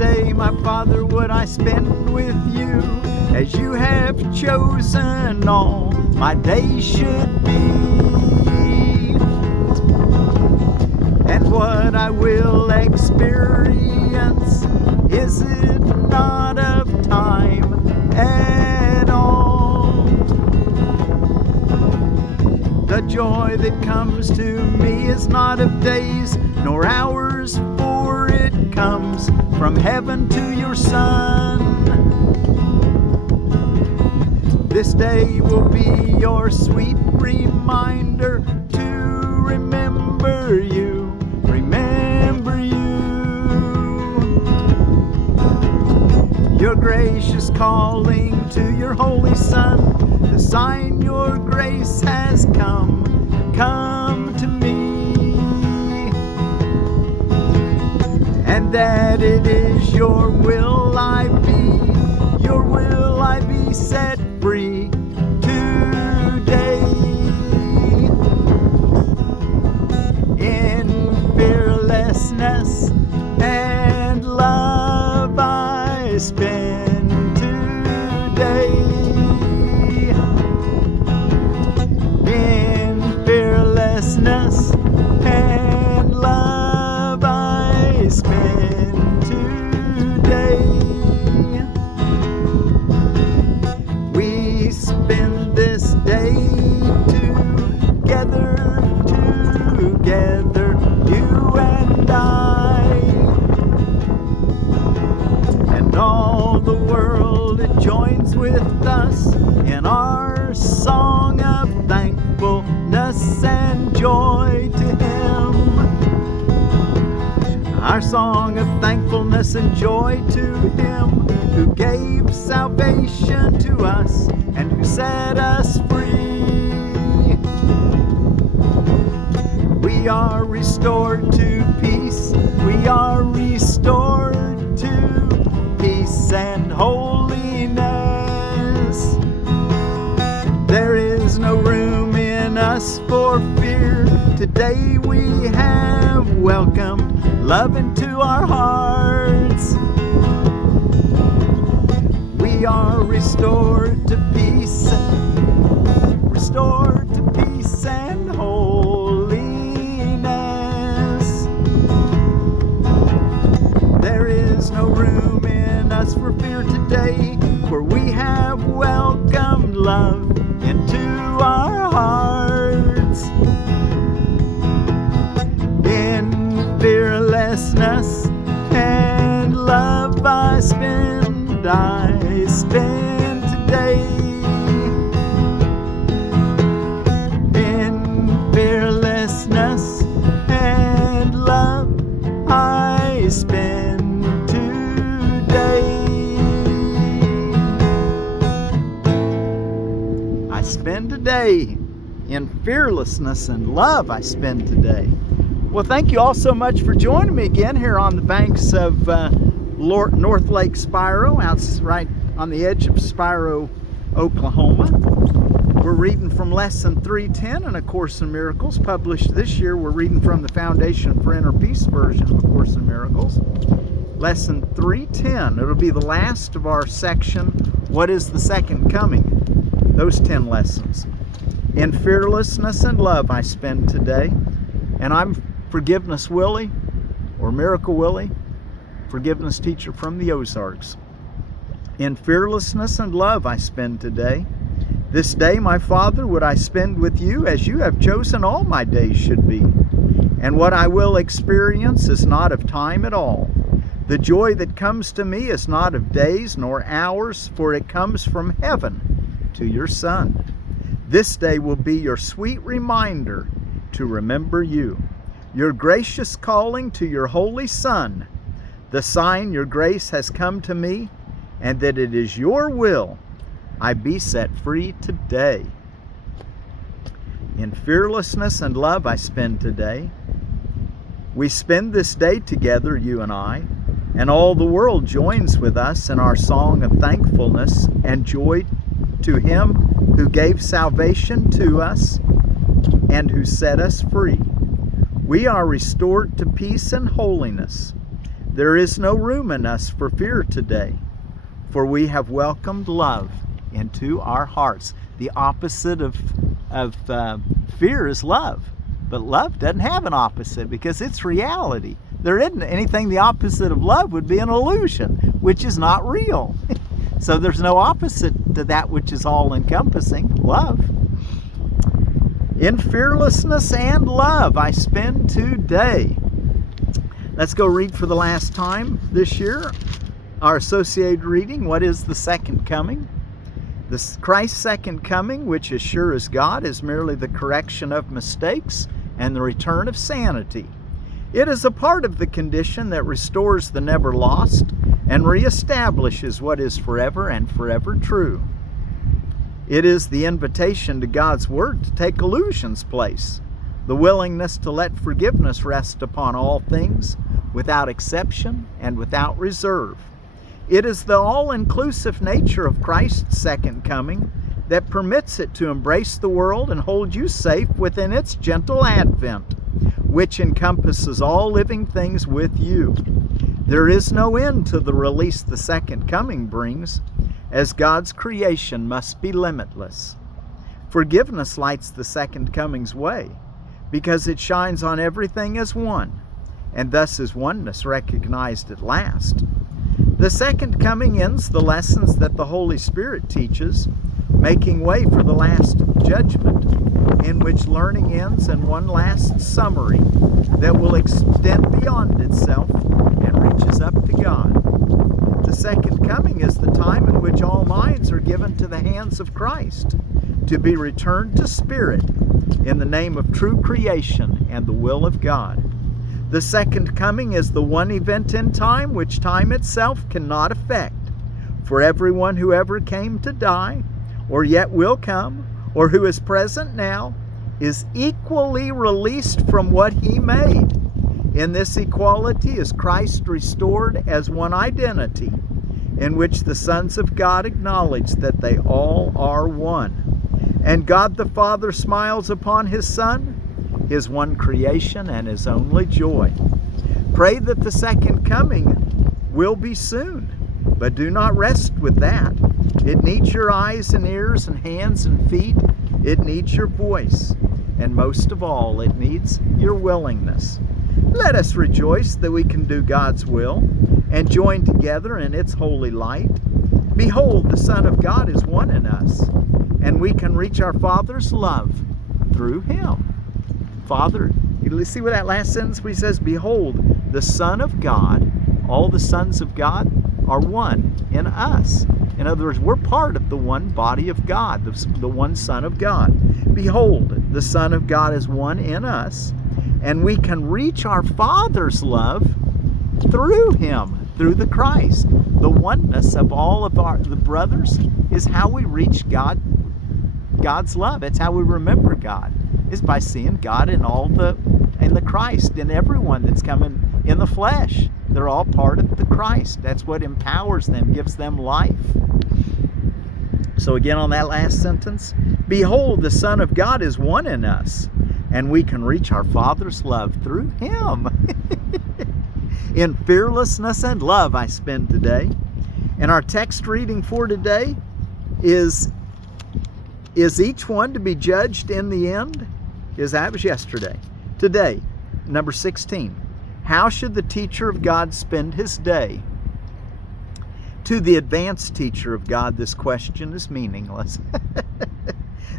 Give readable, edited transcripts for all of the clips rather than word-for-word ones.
day, my Father, would I spend with you as you have chosen all my days should be. And what I will experience, is it not of time at all? The joy that comes to me is not of days nor hours, for it comes from heaven to your Son. This day will be your sweet reminder to remember you, remember you. Your gracious calling to your holy Son, the sign your grace has come to me. And that it is your will I be set free today. In fearlessness and love I spend today. In fearlessness and love I spend today. We spend this day together, you and I. And all the world joins with us in our song of thankfulness and joy to Him. Our song of thankfulness and joy to Him who gave salvation to us and who set us free. We are restored to peace. We are restored to peace and holiness. There is no room in us for fear. Today we have welcomed love into our hearts. We are restored to peace and holiness. There is no room in us for fear today, for we have welcomed love into our hearts. In fearlessness and love I spend today. In fearlessness and love I spend today. I spend today in fearlessness and love I spend today. Well, thank you all so much for joining me again here on the banks of North Lake Spiro, out right on the edge of Spiro, Oklahoma. We're reading from Lesson 310 in A Course in Miracles, published this year. We're reading from the Foundation for Inner Peace version of A Course in Miracles. Lesson 310. It'll be the last of our section, What is the Second Coming? Those 10 lessons. In fearlessness and love I spend today. And I'm Forgiveness Willie, or Miracle Willie, forgiveness teacher from the Ozarks. In fearlessness and love I spend today. This day, my Father, would I spend with you as you have chosen all my days should be. And what I will experience is not of time at all. The joy that comes to me is not of days nor hours, for it comes from heaven to your Son. This day will be your sweet reminder to remember you, your gracious calling to your holy Son, the sign your grace has come to me, and that it is your will I be set free today. In fearlessness and love I spend today. We spend this day together, you and I, and all the world joins with us in our song of thankfulness and joy to Him who gave salvation to us and who set us free. We are restored to peace and holiness. There is no room in us for fear today, for we have welcomed love into our hearts. The opposite of fear is love, but love doesn't have an opposite because it's reality. There isn't anything the opposite of love would be an illusion, which is not real. So there's no opposite to that which is all-encompassing, love. In fearlessness and love I spend today. Let's go read for the last time this year our associated reading. What is the second coming? Christ's second coming, which as sure as God, is merely the correction of mistakes and the return of sanity. It is a part of the condition that restores the never lost and reestablishes what is forever and forever true. It is the invitation to God's Word to take illusion's place, the willingness to let forgiveness rest upon all things without exception and without reserve. It is the all-inclusive nature of Christ's second coming that permits it to embrace the world and hold you safe within its gentle advent, which encompasses all living things with you. There is no end to the release the second coming brings, as God's creation must be limitless. Forgiveness lights the second coming's way, because it shines on everything as one, and thus is oneness recognized at last. The second coming ends the lessons that the Holy Spirit teaches, making way for the last judgment, in which learning ends in one last summary that will extend beyond itself and reaches up to God. The second coming is the time in which all minds are given to the hands of Christ, to be returned to spirit in the name of true creation and the will of God. The second coming is the one event in time which time itself cannot affect. For everyone who ever came to die, or yet will come, or who is present now, is equally released from what he made. In this equality is Christ restored as one identity, in which the sons of God acknowledge that they all are one. And God the Father smiles upon his Son, his one creation and his only joy. Pray that the second coming will be soon, but do not rest with that. It needs your eyes and ears and hands and feet. It needs your voice. And most of all, it needs your willingness. Let us rejoice that we can do God's will and join together in its holy light. Behold, the Son of God is one in us, and we can reach our Father's love through him. Father, you see what that last sentence where he says, behold, the Son of God, all the sons of God are one in us. In other words, we're part of the one body of God, the one Son of God. Behold, the Son of God is one in us, and we can reach our Father's love through him, through the Christ. The oneness of all of the brothers is how we reach God's love. It's how we remember God, is by seeing God in the Christ, in everyone that's coming in the flesh. They're all part of the Christ. That's what empowers them, gives them life. So again on that last sentence, behold, the Son of God is one in us, and we can reach our Father's love through him. In fearlessness and love I spend today. And our text reading for today is each one to be judged in the end? That was yesterday. Today, number 16. How should the teacher of God spend his day? To the advanced teacher of God, this question is meaningless.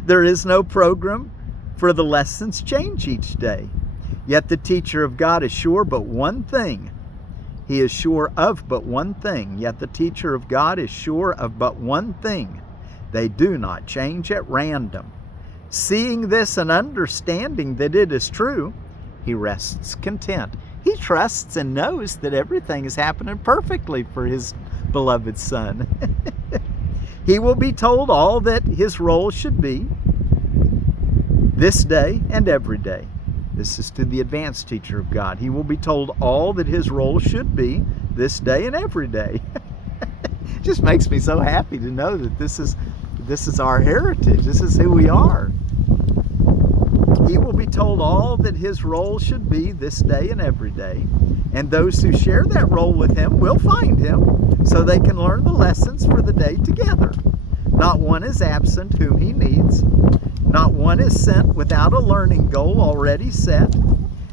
There is no program, for the lessons change each day. Yet the teacher of God is sure but one thing. He is sure of but one thing. Yet the teacher of God is sure of but one thing. They do not change at random. Seeing this and understanding that it is true, he rests content. He trusts and knows that everything is happening perfectly for his beloved Son. He will be told all that his role should be this day and every day. This is to the advanced teacher of God. He will be told all that his role should be this day and every day. It just makes me so happy to know that this is our heritage. This is who we are. He will be told all that his role should be this day and every day. And those who share that role with him will find him, so they can learn the lessons for the day together. Not one is absent whom he needs. Not one is sent without a learning goal already set,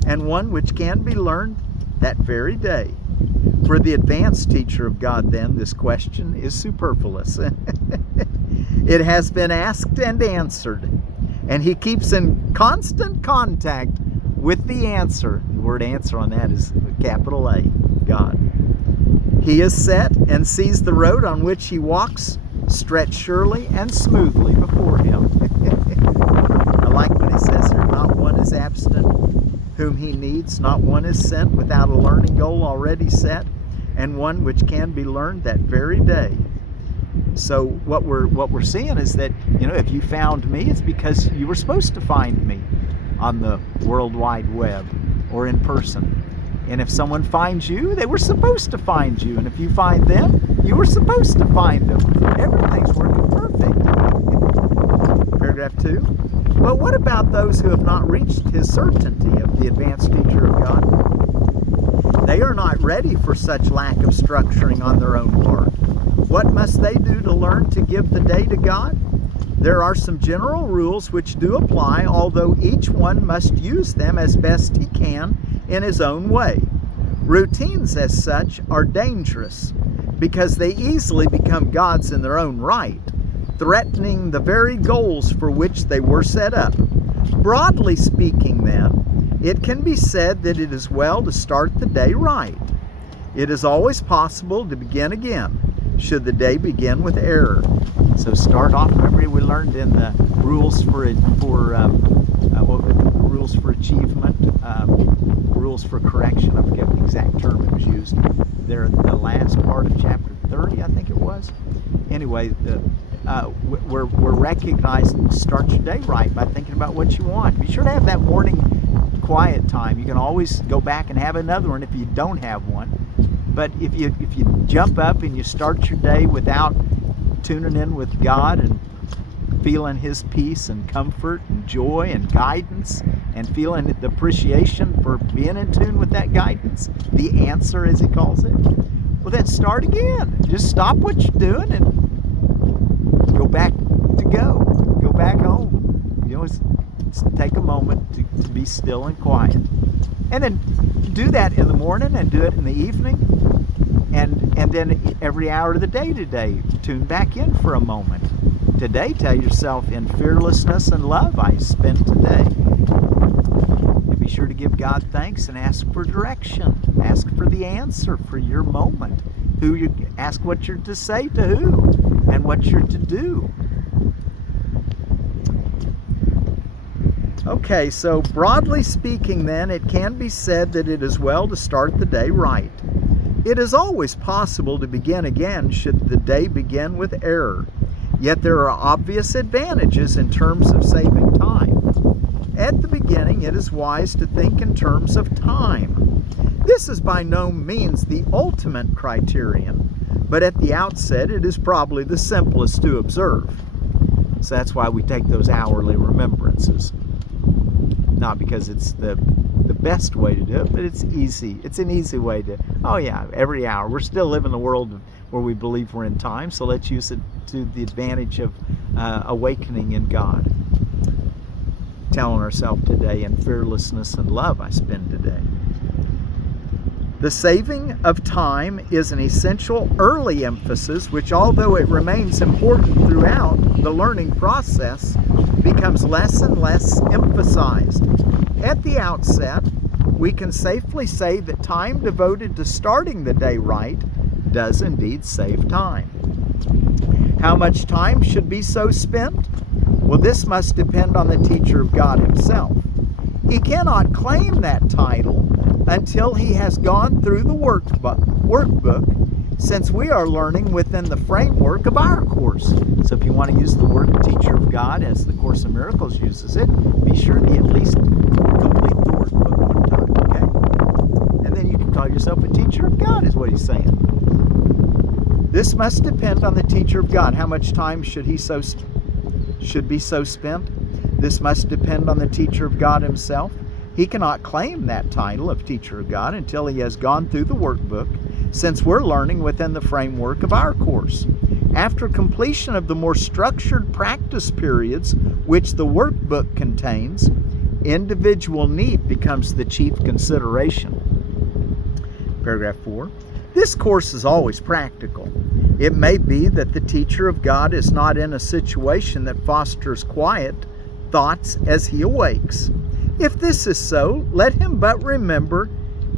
and one which can be learned that very day. For the advanced teacher of God, then, this question is superfluous. It has been asked and answered, and he keeps in constant contact with the answer. The word answer on that is capital A, God. He is set and sees the road on which he walks stretch surely and smoothly before him. I like what he says here. Not one is absent whom he needs. Not one is sent without a learning goal already set, and one which can be learned that very day. So what we're seeing is that, if you found me, it's because you were supposed to find me on the World Wide Web or in person. And if someone finds you, they were supposed to find you. And if you find them, you were supposed to find them. Everything's working perfect. Paragraph 2. But what about those who have not reached his certainty of the advanced teacher of God? They are not ready for such lack of structuring on their own part. What must they do to learn to give the day to God? There are some general rules which do apply, although each one must use them as best he can in his own way. Routines as such are dangerous because they easily become gods in their own right, threatening the very goals for which they were set up. Broadly speaking, then, it can be said that it is well to start the day right. It is always possible to begin again, should the day begin with error. So start off. Remember, we learned in the rules for rules for achievement, rules for correction. I forget the exact term it was used. They're the last part of chapter 30, I think it was. Anyway, we're recognizing start your day right by thinking about what you want. Be sure to have that morning quiet time. You can always go back and have another one if you don't have one. But if you jump up and you start your day without tuning in with God and feeling his peace and comfort and joy and guidance and feeling the appreciation for being in tune with that guidance, the answer as he calls it, well, then start again. Just stop what you're doing and go back home. It's take a moment to be still and quiet. And then do that in the morning and do it in the evening. And then every hour of the day today, tune back in for a moment. Today, tell yourself, in fearlessness and love I spend today. And be sure to give God thanks and ask for direction. Ask for the answer for your moment. Ask what you're to say to who and what you're to do. Okay, so broadly speaking then, it can be said that it is well to start the day right. It is always possible to begin again should the day begin with error. Yet there are obvious advantages in terms of saving time. At the beginning, it is wise to think in terms of time. This is by no means the ultimate criterion, but at the outset, it is probably the simplest to observe. So that's why we take those hourly remembrances. Not because it's the best way to do it, but it's easy. It's an easy way to, every hour. We're still living in a world where we believe we're in time, so let's use it to the advantage of awakening in God. Telling ourselves today, in fearlessness and love I spend today. The saving of time is an essential early emphasis, which, although it remains important throughout the learning process, becomes less and less emphasized. At the outset, we can safely say that time devoted to starting the day right does indeed save time. How much time should be so spent? Well, this must depend on the teacher of God himself. He cannot claim that title until he has gone through the workbook, since we are learning within the framework of our course. So if you want to use the word teacher of God as the Course in Miracles uses it, be sure to at least complete the workbook one time, okay? And then you can call yourself a teacher of God, is what he's saying. This must depend on the teacher of God. How much time should be so spent? This must depend on the teacher of God himself. He cannot claim that title of teacher of God until he has gone through the workbook, since we're learning within the framework of our course. After completion of the more structured practice periods which the workbook contains, individual need becomes the chief consideration. Paragraph 4. This course is always practical. It may be that the teacher of God is not in a situation that fosters quiet thoughts as he awakes. If this is so, let him but remember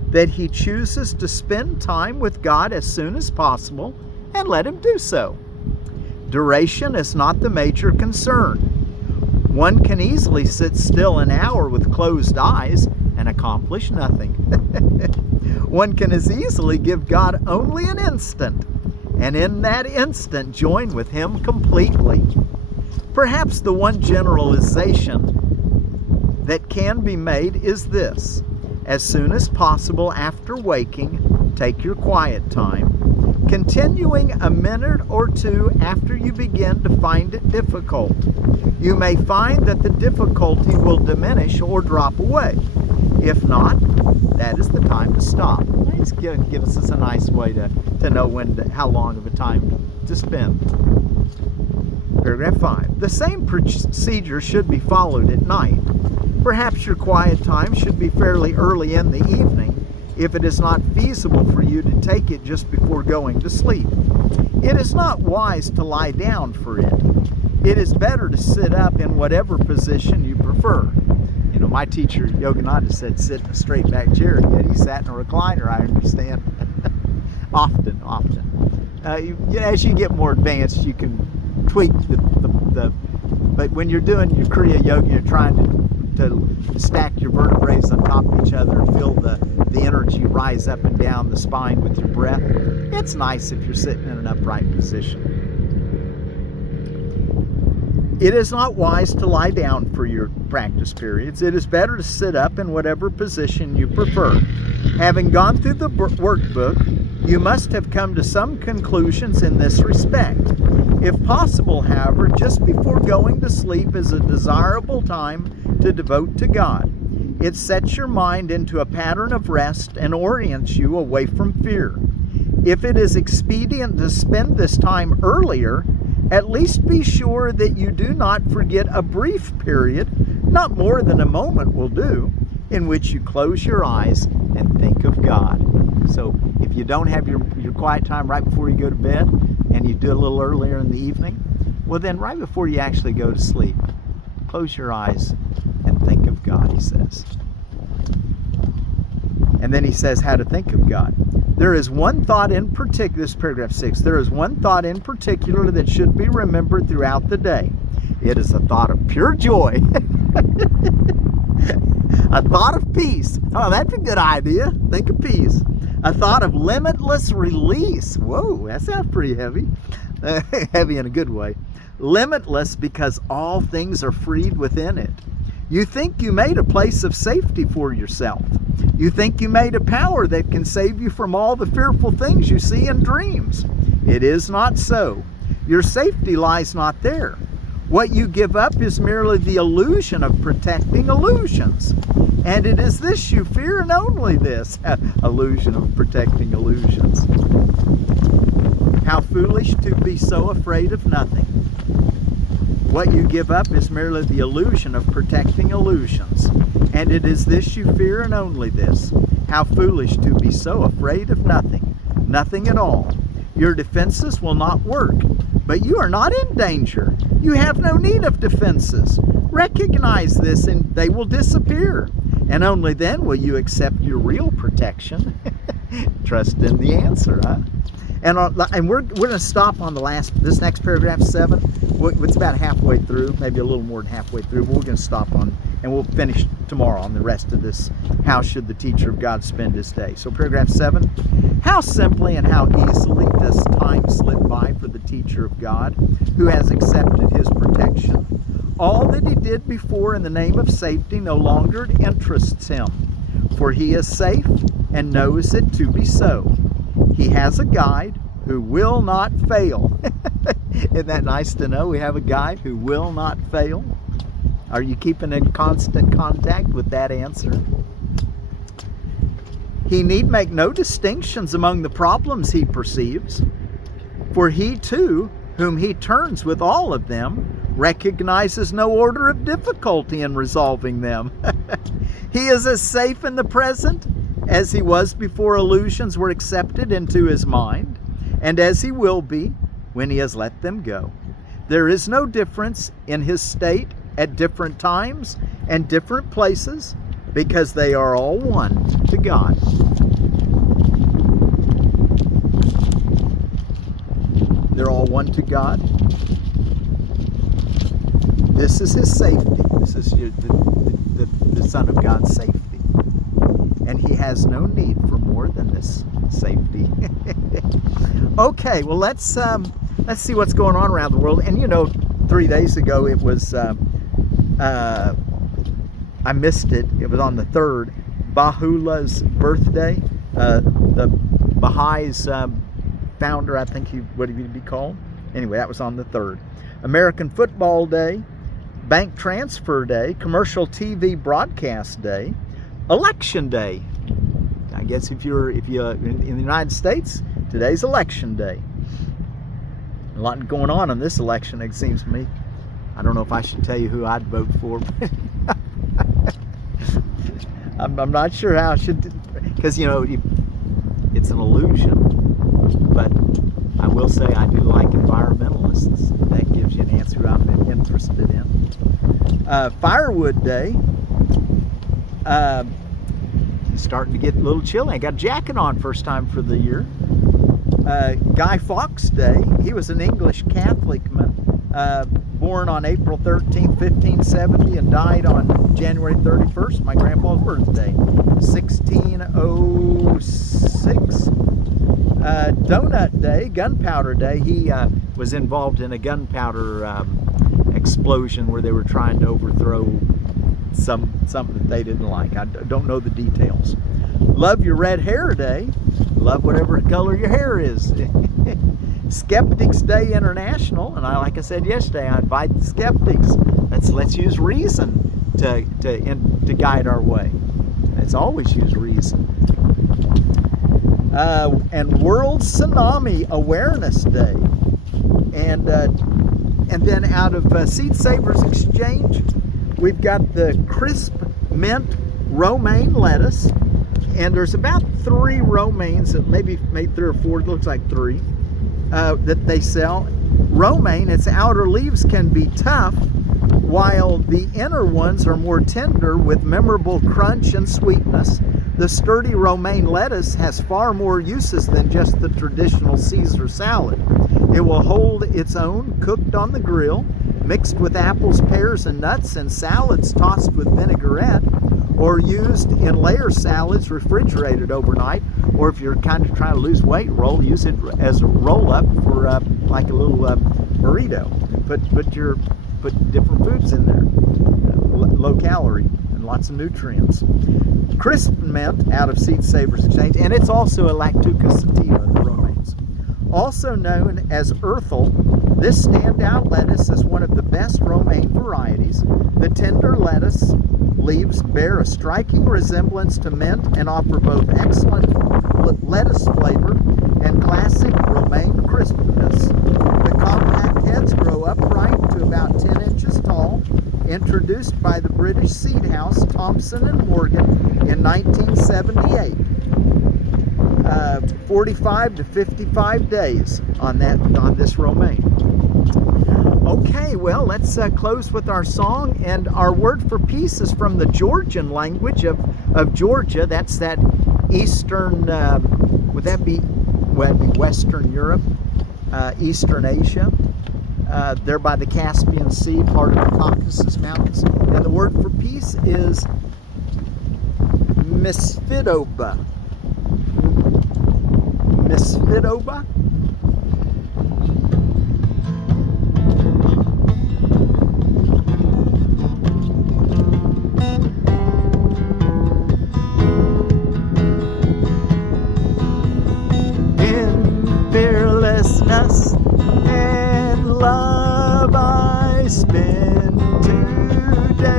that he chooses to spend time with God as soon as possible, and let him do so. Duration is not the major concern. One can easily sit still an hour with closed eyes and accomplish nothing. One can as easily give God only an instant, and in that instant join with him completely. Perhaps the one generalization that can be made is this: as soon as possible after waking, take your quiet time, continuing a minute or two after you begin to find it difficult. You may find that the difficulty will diminish or drop away. If not, that is the time to stop. He's gives us a nice way to know how long of a time to spend. Paragraph 5. The same procedure should be followed at night. Perhaps your quiet time should be fairly early in the evening if it is not feasible for you to take it just before going to sleep. It is not wise to lie down for it. It is better to sit up in whatever position you prefer. You know, my teacher, Yogananda, said sit in a straight back chair, and yet he sat in a recliner, I understand. often. As you get more advanced, you can tweak but when you're doing your Kriya Yoga, you're trying to stack your vertebrae on top of each other and feel the energy rise up and down the spine with your breath. It's nice if you're sitting in an upright position. It is not wise to lie down for your practice periods. It is better to sit up in whatever position you prefer. Having gone through the workbook, you must have come to some conclusions in this respect. If possible, however, just before going to sleep is a desirable time to devote to God. It sets your mind into a pattern of rest and orients you away from fear. If it is expedient to spend this time earlier, at least be sure that you do not forget a brief period, not more than a moment will do, in which you close your eyes and think of God. So if you don't have your quiet time right before you go to bed, and you do it a little earlier in the evening, well then right before you actually go to sleep, close your eyes and think of God, he says. And then he says how to think of God. There is one thought in particular, this is paragraph 6, there is one thought in particular that should be remembered throughout the day. It is a thought of pure joy. A thought of peace. Oh, that's a good idea. Think of peace. A thought of limitless release. Whoa, that sounds pretty heavy. Heavy in a good way. Limitless because all things are freed within it. You think you made a place of safety for yourself. You think you made a power that can save you from all the fearful things you see in dreams. It is not so. Your safety lies not there. What you give up is merely the illusion of protecting illusions. And it is this you fear, and only this. Illusion of protecting illusions. How foolish to be so afraid of nothing. What you give up is merely the illusion of protecting illusions. And it is this you fear, and only this. How foolish to be so afraid of nothing. Nothing at all. Your defenses will not work. But you are not in danger. You have no need of defenses. Recognize this and they will disappear. And only then will you accept your real protection. Trust in the answer, huh? And we're going to stop on this next paragraph 7. It's about halfway through, maybe a little more than halfway through, but we're going to stop on, and we'll finish tomorrow on the rest of this. How should the teacher of God spend his day? So paragraph 7. How simply and how easily does time slip by for the teacher of God who has accepted his protection? All that he did before in the name of safety no longer interests him, for he is safe and knows it to be so. He has a guide who will not fail. Isn't that nice to know we have a guide who will not fail? Are you keeping in constant contact with that answer? He need make no distinctions among the problems he perceives, for he too, whom he turns with all of them, recognizes no order of difficulty in resolving them. He is as safe in the present as he was before illusions were accepted into his mind, and as he will be when he has let them go. There is no difference in his state at different times and different places, because they are all one to God. They're all one to God. This is his safety. This is the Son of God's safety. And he has no need for more than this safety. Okay, well let's see what's going on around the world. And 3 days ago it was I missed it. It was on the 3rd, Baha'u'llah's birthday. The Baha'is founder, I think what would he be called? Anyway, that was on the 3rd. American Football Day, Bank Transfer Day, Commercial TV Broadcast Day, Election Day. I guess if you're in the United States, today's Election Day. A lot going on in this election, it seems to me. I don't know if I should tell you who I'd vote for. I'm not sure how I should, because it's an illusion. But I will say I do like environmentalists. That gives you an answer who I'm interested in. Firewood Day. Starting to get a little chilly. I got a jacket on first time for the year. Guy Fawkes Day. He was an English Catholic man, born on April 13th, 1570, and died on January 31st, my grandpa's birthday, 1606. Donut Day, Gunpowder Day. He was involved in a gunpowder explosion where they were trying to overthrow something that they didn't like. I don't know the details. Love Your Red Hair Day. Love whatever color your hair is. Skeptics Day International, and like I said yesterday, I invite the skeptics. Let's use reason to guide our way. Let's always use reason. And World Tsunami Awareness Day, and then out of Seed Savers Exchange, we've got the Crispmint Romain lettuce, and there's about 3 romaines, maybe 3 or 4. It looks like 3 that they sell. Romaine, its outer leaves can be tough, while the inner ones are more tender with memorable crunch and sweetness. The sturdy romaine lettuce has far more uses than just the traditional Caesar salad. It will hold its own cooked on the grill, mixed with apples, pears, and nuts, and salads tossed with vinaigrette, or used in layer salads refrigerated overnight, or if you're kind of trying to lose weight, use it as a roll-up for like a little burrito. Put different foods in there, low calorie and lots of nutrients. Crispmint out of Seed Savers Exchange, and it's also a lactuca sativa, the romaines. Also known as Earthel, this standout lettuce is one of the best romaine varieties. The tender lettuce leaves bear a striking resemblance to mint and offer both excellent lettuce flavor and classic romaine crispness. The compact heads grow upright to about 10 inches tall, introduced by the British seed house Thompson and Morgan in 1978. 45 to 55 days on this romaine. Okay, well, let's close with our song, and our word for peace is from the Georgian language of Georgia. That's that eastern, would that be Western Europe, Eastern Asia, there by the Caspian Sea, part of the Caucasus Mountains. And the word for peace is Msvidoba. Msvidoba. Fearlessness and love I spend today.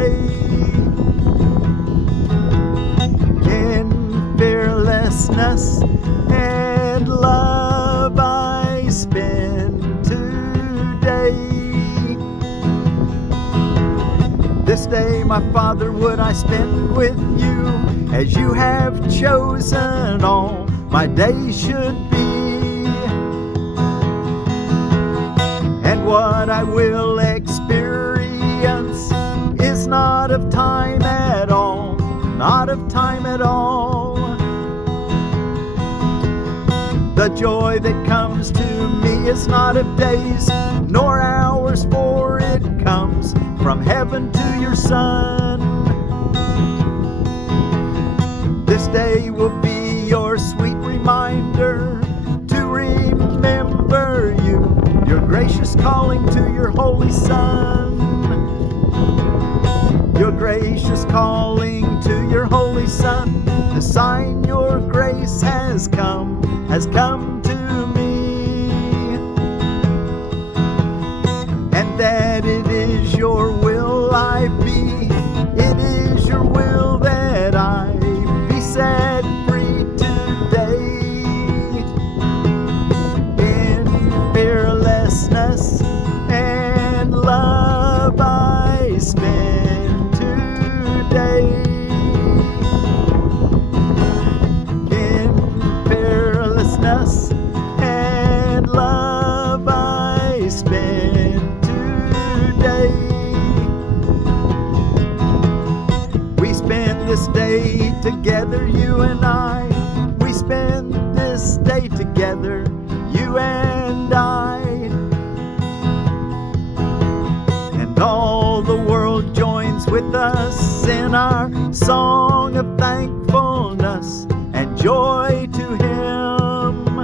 fearlessness and love I spend today. This day, my Father, would I spend with you as you have chosen all my days should be. And what I will experience is not of time at all, not of time at all. The joy that comes to me is not of days nor hours, for it comes from heaven to your Son. This day will be your sweet reminder to remember you, your gracious calling to your Holy Son. Your gracious calling to your Holy Son, the sign your grace has come to me. And that it is your will I be, it is your will that I be set free today. In fearlessness and love I spend today. In fearlessness and love I spend today. We spend this day together, you and I. We spend this day together, you and I. And all the world joins with us in our song of thankfulness and joy to Him.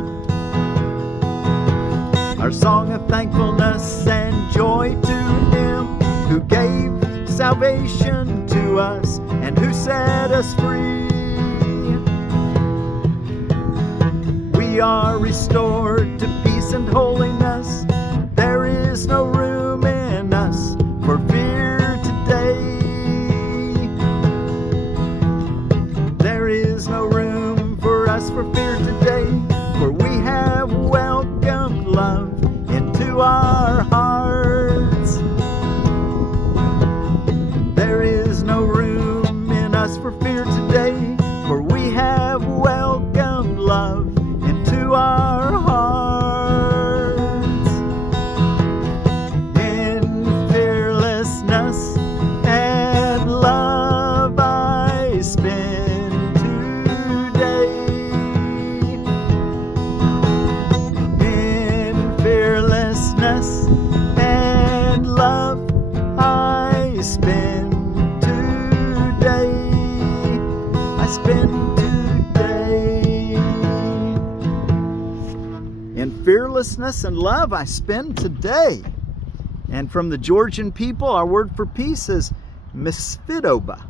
Our song of thankfulness and joy to Him who gave salvation to us and who set us free. We are restored to peace and holiness. There is no room in us for fear today. There is no room for us for fear today, for we have welcomed love into our hearts. There is no room in us for fear today, for we have welcomed love into our hearts. In fearlessness and love I spend today. In fearlessness and love I spend today. I spend today. In fearlessness and love I spend today. And from the Georgian people, our word for peace is Msvidoba.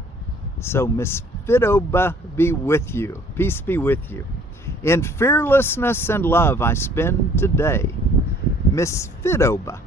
So Msvidoba be with you. Peace be with you. In fearlessness and love I spend today. Msvidoba.